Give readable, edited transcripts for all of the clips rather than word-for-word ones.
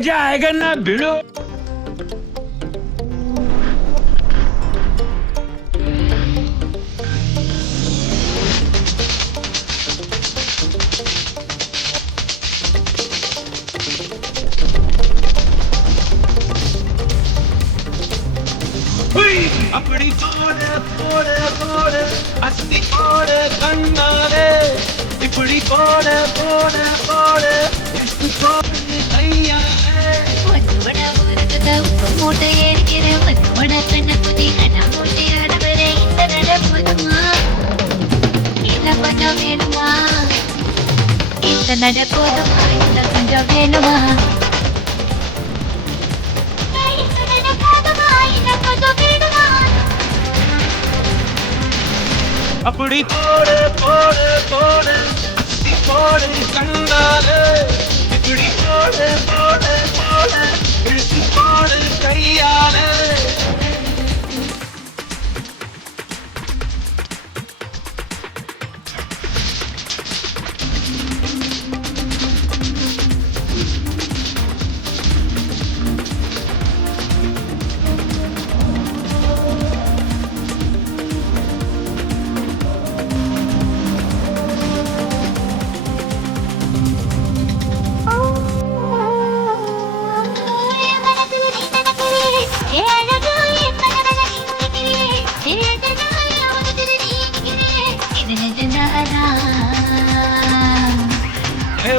मजा आएगा ना भिड़ो. அப்படி போட போட போட அஸ்தி போட கண்ணாலே இப்படி போட போட போட எஸ்து போடு கையாலே ஒன்னோட ஊருக்கு மூட்டை ஏறிக்கிறேன் ஒன்னோட கண்ண புதி கண்ணா மூட்டை ஆடவரே இந்த நடப்பதுமா இல்ல கொஞ்சம் வேணுமா இந்த நடப்பதுமா இல்ல கொஞ்சம் வேணுமா அப்படி போட போட போட அஸ்தி போடு கண்ணாலே இப்படி போட போட போட இழுத்து போடு கையாலே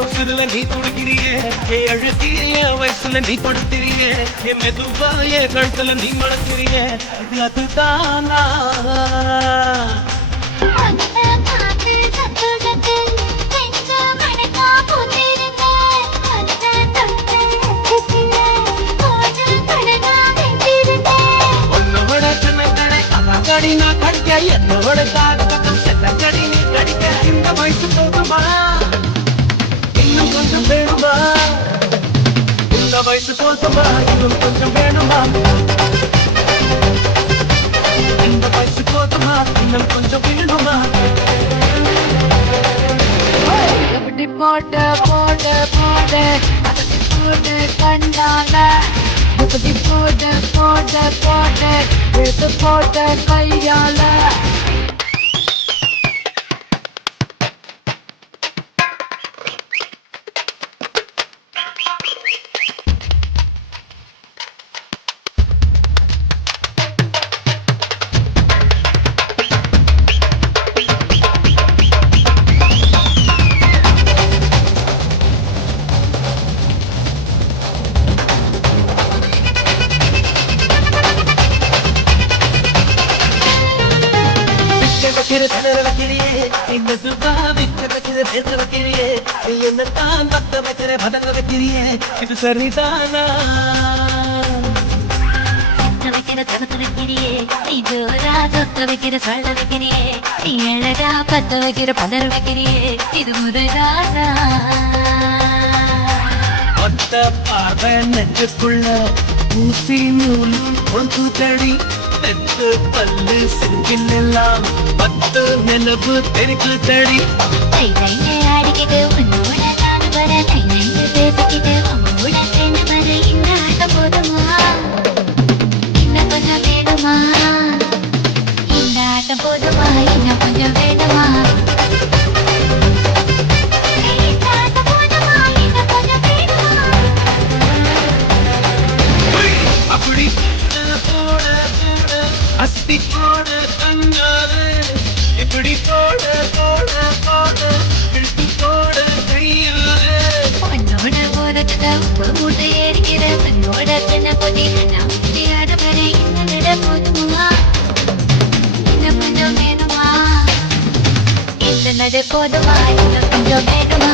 உசுருல நீ துடிக்கிறியே அழுத்திய வயசுல நீ படுத்திறியே மெதுவாய கழுத்துல நீ மடக்கிறியே அதுதானா உன்னோட கண்ணக்கடை அதாங்கடி நான் கடிக்க என்னோட காது பக்கம் செல்லங்கடி நீ கடிக்க இந்த வயசு போதுமா இன்னும் கொஞ்சம் வேணுமா இந்த வயசு போதுமா இன்னும் கொஞ்சம் வேணுமா இந்த வயசு போதுமா இன்னும் கொஞ்சம் வேணுமா எப்படி போட்ட போட்ட போட்ட அதுக்கு போட்டு கண்ணால எப்படி போட்ட போட்ட போட்ட எடுத்து போட்ட கையால இந்த சுகா விக்க வைக்கிற பேச வைக்கிறியே என்னத்தான் பத்த வைக்கிற பதங்க வைக்கிறியே இது சரிதானா வைக்கிற தவத்த வைக்கிறியே ஜோரா சொத்த வைக்கிற சொல்ல வைக்கிறியே ஏழகா பத்த வைக்கிற பதற வைக்கிறியே இது முறைதானா ஒத்த பார்வை நெஞ்சுக்குள்ள ஊசி நூலும் ஒன்று தடி நெத்து பல்லு சிங்கில் எல்லாம் 10 நிலவு தெரிப்பு தடி ஆடிக்கிட்டு உன்னோட நான் வர பேசிக்கிட்டு உன்னோட சேர்ந்து வர இந்த ஆட்டம் போதுமா இன்னும் கொஞ்சம் வேணுமா இந்த ஆட்டம் போதுமா இன்னும் கொஞ்சம் வேணுமா அப்படி போட போட அஸ்தி போட கண்ணாலே இப்படி போட போட போட இழுத்து போட கையாலே உன்னோட போறதுக்கு உப்பு மூட்டை ஏறிக்கிற உன்னோட கண்ண பொதி நான் ஆட வர இந்த நட போதுமா இன்னும் கொஞ்சம் வேணுமா இந்த நட போதுமா இன்னும் கொஞ்சம் வேணுமா